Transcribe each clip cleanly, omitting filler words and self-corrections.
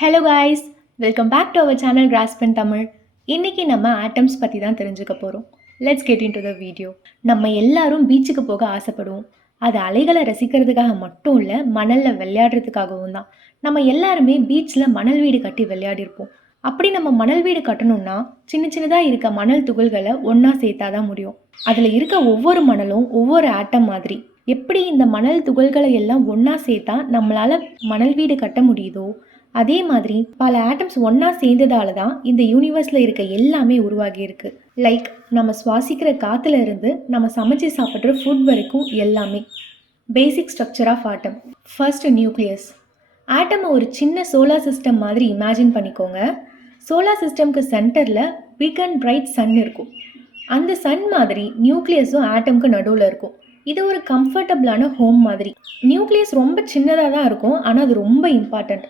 Hello guys, welcome back to our channel grasp in Tamil. இன்னைக்கு நம்ம atoms பற்றி தான் தெரிஞ்சுக்க போகிறோம். Let's get into the video. நம்ம எல்லாரும் பீச்சுக்கு போக ஆசைப்படுவோம். அது அலைகளை ரசிக்கிறதுக்காக மட்டும் இல்லை, மணலில் விளையாடுறதுக்காகவும் தான். நம்ம எல்லாருமே பீச்சில் மணல் வீடு கட்டி விளையாடிருப்போம். அப்படி நம்ம மணல் வீடு கட்டணும்னா சின்ன சின்னதாக இருக்க மணல் துகள்களை ஒன்றா சேர்த்தா தான் முடியும். அதில் இருக்க ஒவ்வொரு மணலும் ஒவ்வொரு ஆட்டம் மாதிரி. எப்படி இந்த மணல் துகள்களை எல்லாம் ஒன்றா சேர்த்தா நம்மளால் மணல் வீடு கட்ட முடியுதோ, அதே மாதிரி பல ஆட்டம்ஸ் ஒன்றா சேர்ந்ததால தான் இந்த யூனிவர்ஸில் இருக்க எல்லாமே உருவாகி இருக்கு. லைக் நம்ம சுவாசிக்கிற காற்றுல இருந்து நம்ம சமைச்சு சாப்பிட்ற ஃபுட் வரைக்கும் எல்லாமே. Basic structure of atom. First, nucleus. Atom ஒரு சின்ன சோலார் சிஸ்டம் மாதிரி இமேஜின் பண்ணிக்கோங்க. சோலார் சிஸ்டம்க்கு சென்டரில் பிக் அண்ட் பிரைட் சன் இருக்கும். அந்த சன் மாதிரி நியூக்ளியஸும் ஆட்டம்க்கு நடுவில் இருக்கும். இது ஒரு கம்ஃபர்டபுளான ஹோம் மாதிரி. நியூக்ளியஸ் ரொம்ப சின்னதாக தான் இருக்கும், ஆனால் அது ரொம்ப இம்பார்ட்டண்ட்.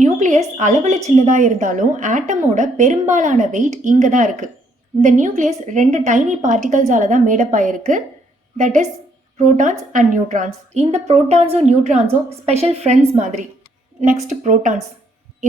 நியூக்ளியஸ் அளவில் சின்னதாக இருந்தாலும் ஆட்டமோட பெரும்பாலான வெயிட் இங்கே தான் இருக்குது. இந்த நியூக்ளியஸ் 2 டைனி பார்ட்டிகல்ஸால தான் மேடப் ஆயிருக்கு. That is protons and neutrons. இந்த புரோட்டான்ஸும் நியூட்ரான்ஸும் ஸ்பெஷல் ஃப்ரெண்ட்ஸ் மாதிரி. Next, protons.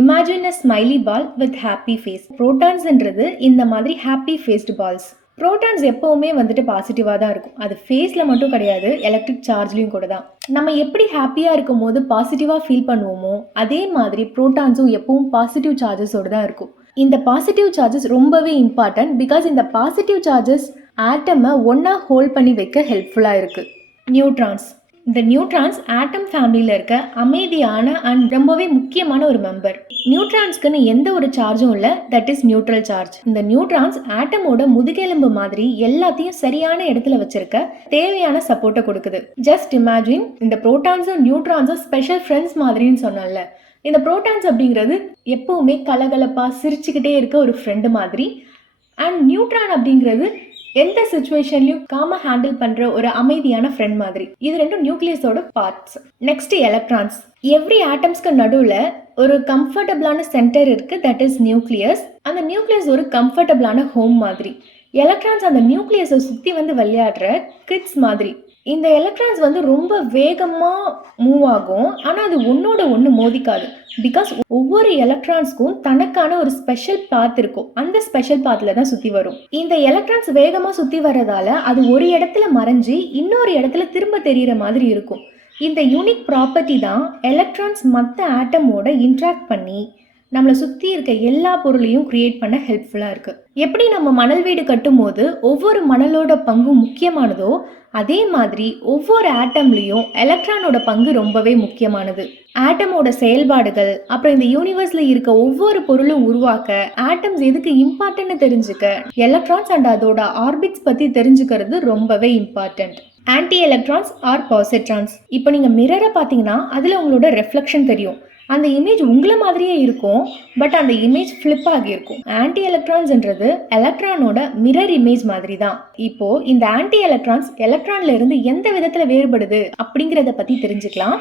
Imagine a smiley ball with happy face. புரோட்டான்ஸ்ன்றது இந்த மாதிரி ஹாப்பி ஃபேஸ்டு பால்ஸ். புரோட்டான்ஸ் எப்போவுமே பாசிட்டிவாக தான் இருக்கும். அது ஃபேஸில் மட்டும் கிடையாது, எலக்ட்ரிக் சார்ஜ்லையும் கூட தான். நம்ம எப்படி ஹாப்பியாக இருக்கும் போது பாசிட்டிவாக ஃபீல் பண்ணுவோமோ, அதே மாதிரி புரோட்டான்ஸும் எப்பவும் பாசிட்டிவ் சார்ஜஸோடு தான் இருக்கும். இந்த பாசிட்டிவ் சார்ஜஸ் ரொம்பவே இம்பார்ட்டன்ட். பிகாஸ் இந்த பாசிட்டிவ் சார்ஜஸ் ஆட்டமை ஒன்றா ஹோல்ட் பண்ணி வைக்க ஹெல்ப்ஃபுல்லாக இருக்குது. நியூட்ரான்ஸ். இந்த நியூட்ரான்ஸ் ஆட்டம் ஃபேமிலியில் இருக்க அமைதியான அண்ட் ரொம்பவே முக்கியமான ஒரு மெம்பர். நியூட்ரான்ஸ்க்குன்னு எந்த ஒரு சார்ஜும் இல்லை, தட் இஸ் நியூட்ரல் சார்ஜ். இந்த நியூட்ரான்ஸ் ஆட்டமோட முதுகெலும்பு மாதிரி எல்லாத்தையும் சரியான இடத்துல வச்சிருக்க தேவையான சப்போர்ட்டை கொடுக்குது. ஜஸ்ட் இமேஜின், இந்த புரோட்டான்ஸும் நியூட்ரான்ஸும் ஸ்பெஷல் ஃப்ரெண்ட்ஸ் மாதிரின்னு சொன்னால, இந்த புரோட்டான்ஸ் அப்படிங்கிறது எப்பவுமே கலகலப்பாக சிரிச்சுக்கிட்டே இருக்க ஒரு ஃப்ரெண்டு மாதிரி. அண்ட் நியூட்ரான் அப்படிங்கிறது எந்த சுச்சுவேஷன்லையும் காம ஹேண்டில் பண்ற ஒரு அமைதியான ஃப்ரெண்ட் மாதிரி. இது ரெண்டும் நியூக்ளியஸோட பார்ட்ஸ். Next, electrons. எவ்ரி ஆட்டம்ஸ்க்கு நடுவில் ஒரு கம்ஃபர்டபுளான சென்டர் இருக்கு, தட் இஸ் நியூக்ளியஸ். அந்த நியூக்ளியஸ் ஒரு கம்ஃபர்டபுளான ஹோம் மாதிரி. எலக்ட்ரான்ஸ் அந்த நியூக்ளியஸை சுற்றி விளையாடுற கிட்ஸ் மாதிரி. இந்த எலக்ட்ரான்ஸ் ரொம்ப வேகமாக மூவ் ஆகும், ஆனால் அது ஒன்னோட ஒன்று மோதிக்காது. பிகாஸ் ஒவ்வொரு எலக்ட்ரான்ஸ்க்கும் தனக்கான ஒரு ஸ்பெஷல் பாத் இருக்கும். அந்த ஸ்பெஷல் பாத்தில் தான் சுற்றி வரும். இந்த எலக்ட்ரான்ஸ் வேகமாக சுற்றி வர்றதால அது ஒரு இடத்துல மறைஞ்சி இன்னொரு இடத்துல திரும்ப தெரிகிற மாதிரி இருக்கும். இந்த யூனிக் ப்ராப்பர்ட்டி தான் எலக்ட்ரான்ஸ் மற்ற ஆட்டமோட இன்ட்ராக்ட் பண்ணி நம்மளை சுற்றி இருக்க எல்லா பொருளையும் கிரியேட் பண்ண ஹெல்ப்ஃபுல்லாக இருக்குது. எப்படி நம்ம மணல் வீடு கட்டும் போது ஒவ்வொரு மணலோட பங்கும் முக்கியமானதோ, அதே மாதிரி ஒவ்வொரு ஆட்டம்லேயும் எலக்ட்ரானோட பங்கு ரொம்பவே முக்கியமானது. ஆட்டமோட செயல்பாடுகள், அப்புறம் இந்த யூனிவர்ஸில் இருக்க ஒவ்வொரு பொருளும் உருவாக்க ஆட்டம்ஸ் எதுக்கு இம்பார்ட்டன்ட்னு தெரிஞ்சுக்க எலக்ட்ரான்ஸ் அண்ட் அதோட ஆர்பிட்ஸ் பற்றி தெரிஞ்சுக்கிறது ரொம்பவே important. Anti electrons or positrons. இப்போ நீங்கள் மிரரை பார்த்தீங்கன்னா அதில் உங்களோட ரெஃப்ளெக்ஷன் தெரியும். அந்த இமேஜ் உங்களை மாதிரியே இருக்கும், பட் அந்த இமேஜ் ஃப்ளிப் ஆகியிருக்கும். ஆன்டி எலக்ட்ரான்ஸ்ன்றது எலக்ட்ரானோட மிரர் இமேஜ் மாதிரி தான். இப்போ இந்த ஆன்டி எலக்ட்ரான்ஸ் எலக்ட்ரான்ல இருந்து எந்த விதத்துல வேறுபடுது அப்படிங்கிறத பத்தி தெரிஞ்சுக்கலாம்.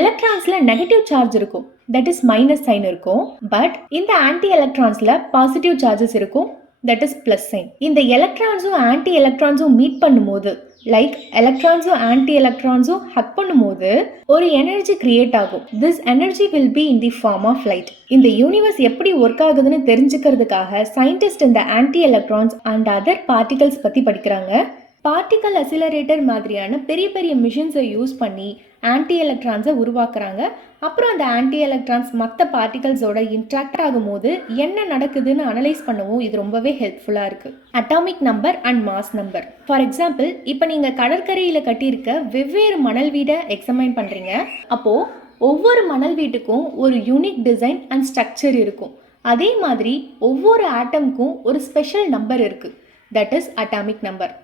எலக்ட்ரான்ஸ்ல நெகட்டிவ் சார்ஜ் இருக்கும், தட் இஸ் மைனஸ் சைன் இருக்கும். பட் இந்த ஆன்டி எலக்ட்ரான்ஸ்ல பாசிட்டிவ் சார்ஜஸ் இருக்கும், தட் இஸ் பிளஸ் சைன். இந்த எலக்ட்ரான்ஸும் ஆன்டி எலக்ட்ரான்ஸும் மீட் பண்ணும்போது, லைக் எலக்ட்ரான்ஸும் ஆன்டி எலக்ட்ரான்ஸும் ஹக் பண்ணும்போது ஒரு எனர்ஜி கிரியேட் ஆகும். This energy will be in the form of light. இந்த யூனிவர்ஸ் எப்படி ஒர்க் ஆகுதுன்னு தெரிஞ்சுக்கிறதுக்காக சயின்டிஸ்ட் இந்த anti electrons and other particles பற்றி படிக்கிறாங்க. பார்ட்டிகல் அசிலரேட்டர் மாதிரியான பெரிய பெரிய மிஷின்ஸை யூஸ் பண்ணி ஆன்டி எலக்ட்ரான்ஸை உருவாக்குறாங்க. அப்புறம் அந்த ஆன்டி எலக்ட்ரான்ஸ் மற்ற பார்ட்டிகல்ஸோட இன்ட்ராக்ட் ஆகும்போது என்ன நடக்குதுன்னு அனலைஸ் பண்ணவும் இது ரொம்பவே ஹெல்ப்ஃபுல்லாக இருக்குது. Atomic number and mass number. For example, இப்போ நீங்கள் கடற்கரையில் கட்டியிருக்க வெவ்வேறு மணல் வீடை எக்ஸாமைன் பண்ணுறீங்க. அப்போது ஒவ்வொரு மணல் வீட்டுக்கும் ஒரு யூனிக் டிசைன் அண்ட் ஸ்ட்ரக்சர் இருக்கும். அதே மாதிரி ஒவ்வொரு ஆட்டம்க்கும் ஒரு ஸ்பெஷல் நம்பர் இருக்குது, தட் இஸ் அட்டாமிக் நம்பர்.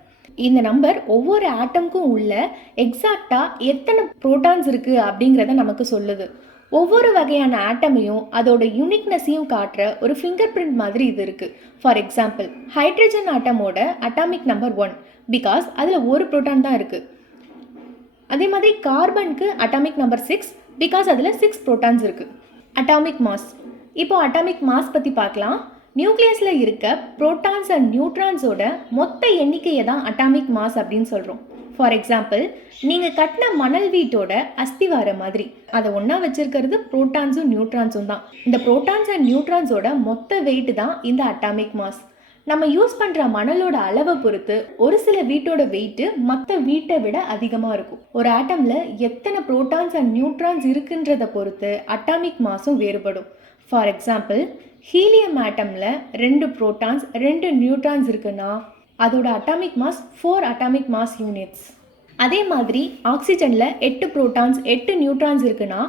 இந்த நம்பர் ஒவ்வொரு ஆட்டம்க்கும் உள்ள எக்ஸாக்டாக எத்தனை புரோட்டான்ஸ் இருக்குது அப்படிங்கிறத நமக்கு சொல்லுது. ஒவ்வொரு வகையான ஆட்டமையும் அதோட யூனிக்னஸையும் காட்டுற ஒரு ஃபிங்கர் பிரிண்ட் மாதிரி இது இருக்குது. ஃபார் எக்ஸாம்பிள், ஹைட்ரஜன் ஆட்டமோட அட்டாமிக் நம்பர் 1, பிகாஸ் அதில் ஒரு புரோட்டான் தான் இருக்குது. அதே மாதிரி கார்பனுக்கு அட்டாமிக் நம்பர் 6, பிகாஸ் அதில் 6 புரோட்டான்ஸ் இருக்குது. Atomic mass. இப்போ அட்டாமிக் மாஸ் பற்றி பார்க்கலாம். நியூக்ளியஸில் இருக்க புரோட்டான்ஸ் அண்ட் நியூட்ரான்ஸோட மொத்த எண்ணிக்கையை தான் அட்டாமிக் மாஸ் அப்படின்னு சொல்கிறோம். ஃபார் எக்ஸாம்பிள், நீங்க கட்டின மணல் வீட்டோட அஸ்திவாரம் மாதிரி. அதை ஒண்ணா வச்சிருக்கிறது புரோட்டான்ஸும் நியூட்ரான்ஸும் தான். இந்த புரோட்டான்ஸ் அண்ட் நியூட்ரான்ஸோட மொத்த வெயிட் தான் இந்த அட்டாமிக் மாஸ். நம்ம யூஸ் பண்ற மணலோட அளவை பொறுத்து ஒரு சில வீட்டோட வெயிட் மற்ற வீட்டை விட அதிகமா இருக்கும். ஒரு ஆட்டம்ல எத்தனை புரோட்டான்ஸ் அண்ட் நியூட்ரான்ஸ் இருக்குன்றத பொறுத்து அட்டாமிக் மாஸும் வேறுபடும். ஃபார் எக்ஸாம்பிள், ஹீலியம் ஆட்டம்ல 2 புரோட்டான்ஸ் 2 நியூட்ரான்ஸ் இருக்குன்னா அதோட atomic mass 4 atomic mass units. அதே மாதிரி ஆக்சிஜன்ல 8 புரோட்டான்ஸ் 8 நியூட்ரான்ஸ் இருக்குன்னா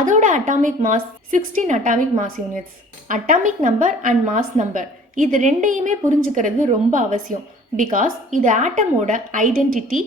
அதோட atomic mass 16 atomic mass units. Atomic number and mass number இது ரெண்டையுமே புரிஞ்சுக்கிறது ரொம்ப அவசியம். பிகாஸ் இது ஆட்டமோட ஐடென்டிட்டி,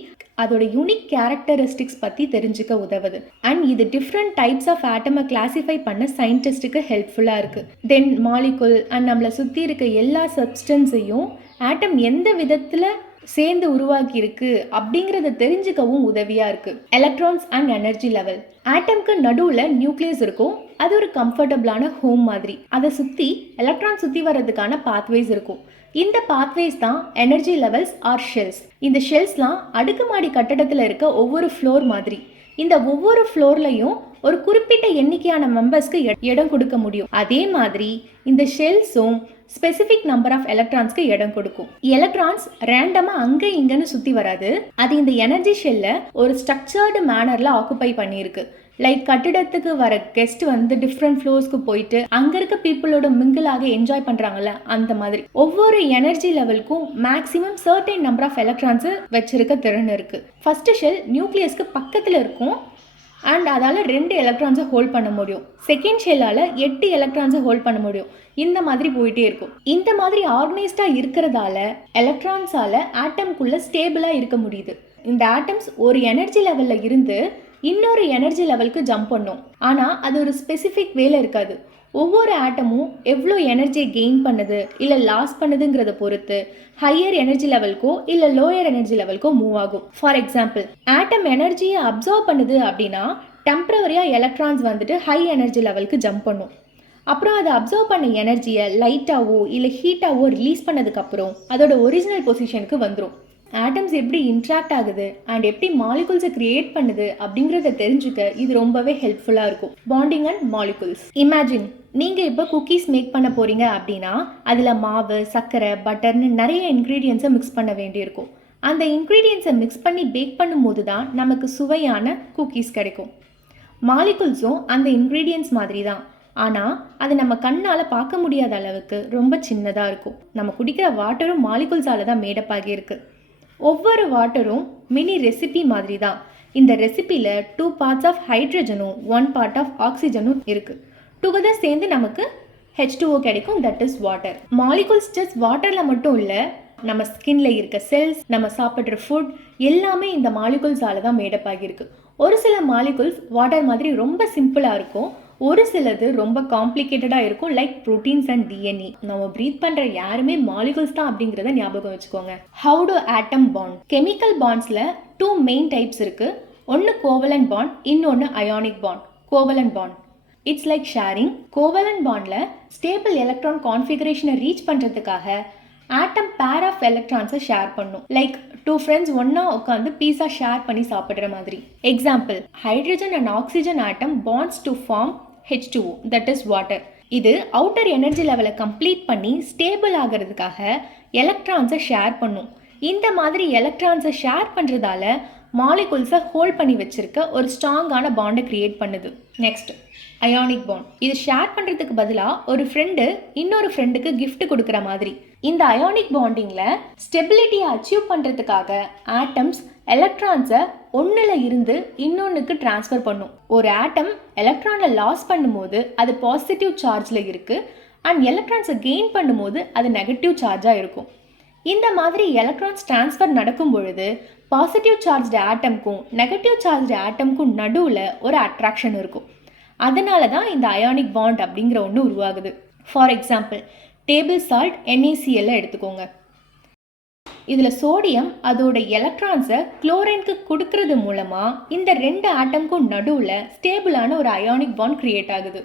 அதோட யூனிக் கேரக்டரிஸ்டிக்ஸ் பற்றி தெரிஞ்சுக்க உதவுது. அண்ட் இது டிஃப்ரெண்ட் டைப்ஸ் ஆஃப் ஆட்டமை கிளாஸிஃபை பண்ண சயின்டிஸ்ட்டுக்கு ஹெல்ப்ஃபுல்லாக இருக்குது. தென் மாலிகுல் அண்ட் நம்மளை சுற்றி இருக்க எல்லா சப்ஸ்டன்ஸையும் ஆட்டம் எந்த விதத்தில் சேர்ந்து உருவாக்கியிருக்கு அப்படிங்கிறத தெரிஞ்சுக்கவும் உதவியாக இருக்குது. Electrons and energy level. ஆட்டம்க்கு நடுவில் நியூக்ளியஸ் இருக்கும். அது ஒரு கம்ஃபர்டபுளான ஹோம் மாதிரி. அதை சுற்றி எலக்ட்ரான் சுற்றி வர்றதுக்கான பாத்வேஸ் இருக்கும். இந்த பாத்வேஸ் தான் எனர்ஜி லெவல்ஸ் ஆர் ஷெல்ஸ். இந்த ஷெல்ஸ்லாம் அடுக்குமாடி கட்டடத்தில் இருக்க ஒவ்வொரு ஃப்ளோர் மாதிரி. இந்த ஒவ்வொரு ஃப்ளோர்லையும் ஒரு குறிப்பிட்ட எண்ணிக்கையான மெம்பர்ஸ்க்கு இடம் கொடுக்க முடியும். அதே மாதிரி இந்த ஷெல்ஸும் ஸ்பெசிஃபிக் நம்பர் ஆஃப் எலக்ட்ரான்ஸ்க்கு இடம் கொடுக்கும். எலக்ட்ரான்ஸ் ரேண்டமாக அங்கே இங்கன்னு சுற்றி வராது. அது இந்த எனர்ஜி ஷெல்லை ஒரு ஸ்ட்ரக்சர்டு மேனரில் ஆக்குப்பை பண்ணியிருக்கு. லைக் கட்டிடத்துக்கு வர கெஸ்ட் டிஃப்ரெண்ட் ஃப்ளோர்ஸ்க்கு போயிட்டு அங்கே இருக்க பீப்புளோட மிங்கிளாக என்ஜாய் பண்ணுறாங்கல்ல, அந்த மாதிரி. ஒவ்வொரு எனர்ஜி லெவலுக்கும் maximum certain number of electrons வச்சிருக்க திறன் இருக்குது. ஃபர்ஸ்ட் ஷெல் நியூக்ளியஸ்க்கு பக்கத்தில் இருக்கும் அண்ட் அதால் 2 எலக்ட்ரான்ஸை ஹோல்ட் பண்ண முடியும். செகண்ட் ஷெல்லால் 8 எலக்ட்ரான்ஸை ஹோல்ட் பண்ண முடியும். இந்த மாதிரி போயிட்டே இருக்கும். இந்த மாதிரி ஆர்கனைஸ்டாக இருக்கிறதால எலக்ட்ரான்ஸால் ஆட்டம்குள்ளே ஸ்டேபிளாக இருக்க முடியுது. இந்த ஆட்டம்ஸ் ஒரு எனர்ஜி லெவலில் இருந்து இன்னொரு எனர்ஜி லெவலுக்கு ஜம்ப் பண்ணும். ஆனால் அது ஒரு ஸ்பெசிஃபிக் வேலை இருக்காது. ஒவ்வொரு ஆட்டமும் எவ்வளோ எனர்ஜியை கெயின் பண்ணுது இல்லை லாஸ் பண்ணுதுங்கிறத பொறுத்து ஹையர் எனர்ஜி லெவலுக்கோ இல்லை லோயர் எனர்ஜி லெவலுக்கோ மூவ் ஆகும். ஃபார் எக்ஸாம்பிள், ஆட்டம் எனர்ஜியை அப்சர்வ் பண்ணுது அப்படின்னா டெம்பரவரியாக எலக்ட்ரான்ஸ் ஹை எனர்ஜி லெவலுக்கு ஜம்ப் பண்ணும். அப்புறம் அதை அப்சர்வ் பண்ண எனர்ஜியை லைட்டாவோ இல்லை ஹீட்டாவோ ரிலீஸ் பண்ணதுக்கப்புறம் அதோட ஒரிஜினல் பொசிஷனுக்கு வந்துடும். ஆட்டம்ஸ் எப்படி இன்ட்ராக்ட் ஆகுது அண்ட் எப்படி மாலிகுல்ஸை கிரியேட் பண்ணுது அப்படிங்கிறத தெரிஞ்சுக்க இது ரொம்பவே ஹெல்ப்ஃபுல்லாக இருக்கும். Bonding and molecules. இமேஜின், நீங்கள் இப்போ குக்கீஸ் மேக் பண்ண போகிறீங்க அப்படின்னா அதில் மாவு, சர்க்கரை, பட்டர்னு நிறைய இன்க்ரீடியன்ஸை மிக்ஸ் பண்ண வேண்டியிருக்கும். அந்த இன்க்ரீடியன்ஸை மிக்ஸ் பண்ணி பேக் பண்ணும்போது தான் நமக்கு சுவையான குக்கீஸ் கிடைக்கும். மாலிகுல்ஸும் அந்த இன்க்ரீடியன்ஸ் மாதிரி தான். ஆனால் அது நம்ம கண்ணால் பார்க்க முடியாத அளவுக்கு ரொம்ப சின்னதாக இருக்கும். நம்ம குடிக்கிற வாட்டரும் மாலிகுல்ஸால் தான் மேடப் ஆகியிருக்கு. ஒவ்வொரு வாட்டரும் மினி ரெசிபி மாதிரி தான். இந்த ரெசிபியில் 2 பார்ட்ஸ் ஆஃப் ஹைட்ரஜனும் 1 பார்ட் ஆஃப் ஆக்சிஜனும் இருக்குது. டுகெதர் சேர்ந்து நமக்கு H2O கிடைக்கும், that is water. Molecules just வாட்டரில் மட்டும் இல்லை, நம்ம ஸ்கின்ல இருக்க செல்ஸ், நம்ம சாப்பிட்ற ஃபுட் எல்லாமே இந்த மாலிகுல்ஸால் தான் மேடப் ஆகியிருக்கு. ஒரு சில மாலிகுல்ஸ் வாட்டர் மாதிரி ரொம்ப சிம்பிளாக இருக்கும். ஒரு சிலது ரொம்ப காம்ப்ளிகேட்டடாக இருக்கும், லைக் ப்ரோட்டீன்ஸ் அண்ட் டிஎன்ஏ. நம்ம ப்ரீத் பண்ணுற யாருமே மாலிகுல்ஸ் தான் அப்படிங்கிறத ஞாபகம் வச்சுக்கோங்க. How do atom bond? Chemical பாண்ட்ஸில் 2 மெயின் டைப்ஸ் இருக்குது. ஒன்று கோவலன்ட் பாண்ட், இன்னொன்று ionic bond. Covalent bond it's like sharing. Covalent பாண்டில் ஸ்டேபிள் எலக்ட்ரான் கான்ஃபிகரேஷனை ரீச் பண்ணுறதுக்காக ஆட்டம் பேர் ஆஃப் எலக்ட்ரான்ஸை ஷேர் பண்ணும். லைக் 2 ஃப்ரெண்ட்ஸ் ஒன்றா உட்காந்து பீஸா ஷேர் பண்ணி சாப்பிட்ற மாதிரி. Example, hydrogen and oxygen atom bonds to form H2O, that is water. இது அவுட்டர் எனர்ஜி லெவலை கம்ப்ளீட் பண்ணி ஸ்டேபிள் ஆகிறதுக்காக எலக்ட்ரான்ஸை ஷேர் பண்ணும். இந்த மாதிரி எலக்ட்ரான்ஸை ஷேர் பண்ணுறதால மாலிகுல்ஸை ஹோல்ட் பண்ணி வச்சிருக்க ஒரு ஸ்ட்ராங்கான பாண்டை கிரியேட் பண்ணுது. Next, ionic bond. இது ஷேர் பண்ணுறதுக்கு பதிலாக ஒரு ஃப்ரெண்டு இன்னொரு ஃப்ரெண்டுக்கு gift கொடுக்குற மாதிரி. இந்த அயானிக் பாண்டிங்கில் ஸ்டெபிலிட்டியை அச்சீவ் பண்ணுறதுக்காக ஆட்டம்ஸ் எலக்ட்ரான்ஸை ஒன்றில் இருந்து இன்னொன்றுக்கு டிரான்ஸ்ஃபர் பண்ணும். ஒரு ஆட்டம் எலக்ட்ரானை லாஸ் பண்ணும்போது அது பாசிட்டிவ் சார்ஜில் இருக்குது அண்ட் எலக்ட்ரான்ஸை கெயின் பண்ணும்போது அது நெகட்டிவ் சார்ஜாக இருக்கும். இந்த மாதிரி எலக்ட்ரான்ஸ் டிரான்ஸ்ஃபர் நடக்கும் பொழுது பாசிட்டிவ் சார்ஜ்டு ஆட்டம்க்கும் நெகட்டிவ் சார்ஜ்டு ஆட்டம்க்கும் நடுவில் ஒரு அட்ராக்ஷன் இருக்கும். அதனால தான் இந்த அயானிக் பாண்ட் அப்படிங்கிற ஒன்று உருவாகுது. For example, table salt NaCl எடுத்துக்கோங்க. இதில் சோடியம் அதோட எலக்ட்ரான்ஸை குளோரைனுக்கு கொடுக்கறது மூலமாக இந்த 2 ஆட்டம்க்கும் நடுவில் ஸ்டேபிளான ஒரு அயானிக் பாண்ட் கிரியேட் ஆகுது.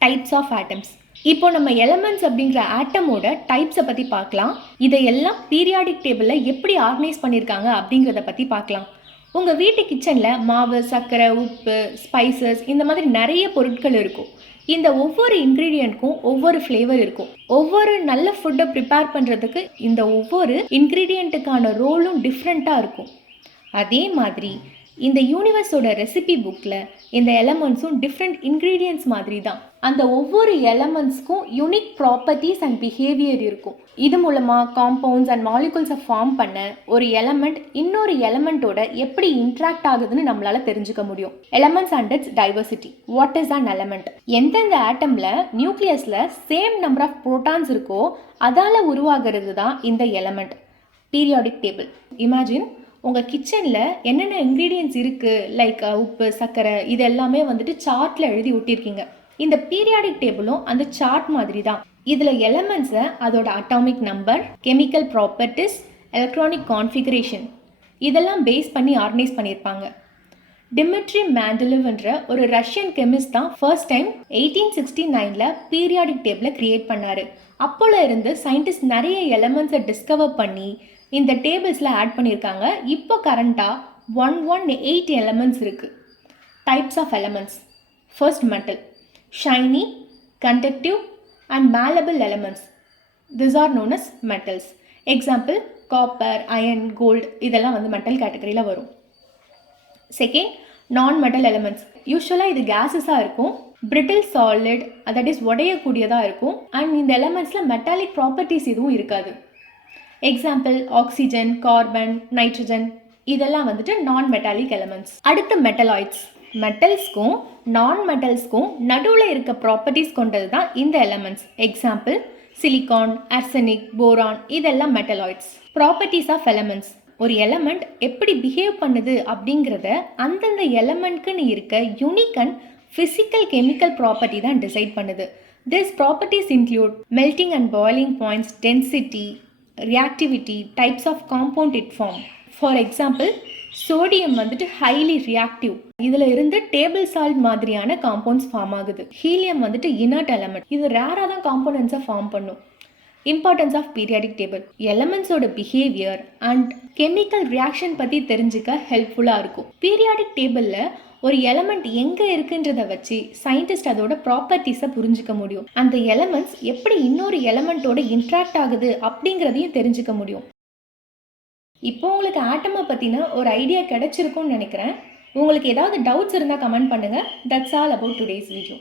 Types of atoms. இப்போ நம்ம எலமெண்ட்ஸ் அப்படிங்கிற ஆட்டமோட டைப்ஸை பற்றி பார்க்கலாம். இதையெல்லாம் பீரியாடிக் டேபிளில் எப்படி ஆர்கனைஸ் பண்ணியிருக்காங்க அப்படிங்கிறத பற்றி பார்க்கலாம். உங்கள் வீட்டு கிச்சனில் மாவு, சர்க்கரை, உப்பு, ஸ்பைசஸ் இந்த மாதிரி நிறைய பொருட்கள் இருக்கும். இந்த ஒவ்வொரு இன்க்ரீடியண்ட்க்கும் ஒவ்வொரு ஃப்ளேவர் இருக்கும். ஒவ்வொரு நல்ல ஃபுட்டை ப்ரிப்பேர் பண்ணுறதுக்கு இந்த ஒவ்வொரு இன்க்ரீடியண்ட்டுக்கான ரோலும் டிஃப்ரெண்ட்டாக இருக்கும். அதே மாதிரி இந்த யூனிவர்ஸோட ரெசிபி புக்கில் இந்த எலமெண்ட்ஸும் டிஃப்ரெண்ட் இன்க்ரீடியன்ட்ஸ் மாதிரி தான். அந்த ஒவ்வொரு எலமெண்ட்ஸ்க்கும் யூனிக் ப்ராப்பர்ட்டிஸ் அண்ட் பிஹேவியர் இருக்கும். இது மூலமாக காம்பவுண்ட்ஸ் அண்ட் மாலிகுல்ஸை ஃபார்ம் பண்ண ஒரு எலமெண்ட் இன்னொரு எலமெண்ட்டோட எப்படி இன்ட்ராக்ட் ஆகுதுன்னு நம்மளால் தெரிஞ்சுக்க முடியும். Elements and it's diversity. What is an element? எந்தெந்த ஆட்டமில் நியூக்ளியஸில் சேம் நம்பர் ஆஃப் புரோட்டான்ஸ் இருக்கோ அதால் உருவாகிறது தான் இந்த எலமெண்ட். Periodic table. இமேஜின் உங்கள் கிச்சனில் என்னென்ன இன்க்ரீடியன்ட்ஸ் இருக்குது, லைக் உப்பு, சர்க்கரை, இது எல்லாமே வந்துட்டு சார்ட்டில் எழுதி ஒட்டியிருக்கீங்க. இந்த பீரியாடிக் டேபிளும் அந்த சார்ட் மாதிரி தான். இதில் எலமெண்ட்ஸை அதோட atomic number, chemical properties, electronic configuration இதெல்லாம் பேஸ் பண்ணி ஆர்கனைஸ் பண்ணியிருப்பாங்க. டிமிட்ரி மெண்டலோவ்ன்ற ஒரு ரஷ்யன் கெமிஸ்ட் தான் ஃபர்ஸ்ட் டைம் 1869 பீரியாடிக் டேபிளை கிரியேட் பண்ணார். அப்போல இருந்து சயின்டிஸ்ட் நிறைய எலமெண்ட்ஸை டிஸ்கவர் பண்ணி இந்த டேபிள்ஸில் ஆட் பண்ணியிருக்காங்க. இப்போ கரண்ட்டாக 118 எலமெண்ட்ஸ் இருக்குது. Types of elements. First metal. Shiny, conductive and malleable elements. This are known as metals. Example copper, iron, gold இதெல்லாம் வந்து மெட்டல் கேட்டகரியில் வரும். செகண்ட், நான் மெட்டல் எலமெண்ட்ஸ். யூஸ்வலாக இது கேஸஸாக இருக்கும். பிரிட்டில் சாலிட், தட் இஸ் உடையக்கூடியதாக இருக்கும். அண்ட் இந்த எலமெண்ட்ஸில் மெட்டாலிக் ப்ராப்பர்ட்டிஸ் எதுவும் இருக்காது. எக்ஸாம்பிள் ஆக்சிஜன், கார்பன், நைட்ரஜன் இதெல்லாம் வந்துட்டு நான் மெட்டாலிக் எலமெண்ட்ஸ். அடுத்த மெட்டலாய்ட்ஸ். மெட்டல்ஸ்க்கும் நான் மெட்டல்ஸ்க்கும் நடுவில் இருக்க ப்ராப்பர்ட்டிஸ் கொண்டது தான் இந்த elements. Example silicon, arsenic, boron இதெல்லாம் மெட்டலாய்ட்ஸ். Properties of elements. ஒரு எலமெண்ட் எப்படி பிஹேவ் பண்ணுது அப்படிங்கிறத அந்தந்த எலமெண்ட்க்குன்னு இருக்க unique and physical chemical property தான் டிசைட் பண்ணுது. This properties include melting and boiling points, density, reactivity, types of compound it form. For example, sodium வந்துட்டு highly reactive. இதில் இருந்து டேபிள் சால்ட் மாதிரியான காம்பவுண்ட்ஸ் ஃபார்ம் ஆகுது. ஹீலியம் வந்துட்டு inert element. இது ரேராக தான் காம்பவுண்ட்ஸை ஃபார்ம் பண்ணும். Importance of periodic table. எலமெண்ட்ஸோட பிஹேவியர் அண்ட் கெமிக்கல் ரியாக்ஷன் பற்றி தெரிஞ்சுக்க ஹெல்ப்ஃபுல்லாக இருக்கும். பீரியாடிக் டேபிளில் ஒரு எலமெண்ட் எங்கே இருக்குன்றதை வச்சு சயின்டிஸ்ட் அதோட ப்ராப்பர்ட்டிஸை புரிஞ்சுக்க முடியும். அந்த எலமெண்ட்ஸ் எப்படி இன்னொரு எலமெண்ட்டோட இன்ட்ராக்ட் ஆகுது அப்படிங்கிறதையும் தெரிஞ்சுக்க முடியும். இப்போ உங்களுக்கு ஆட்டமை பற்றின ஒரு ஐடியா கிடைச்சிருக்கும்னு நினைக்கிறேன். உங்களுக்கு ஏதாவது டவுட்ஸ் இருந்தால் கமெண்ட் பண்ணுங்கள். That's all about today's video.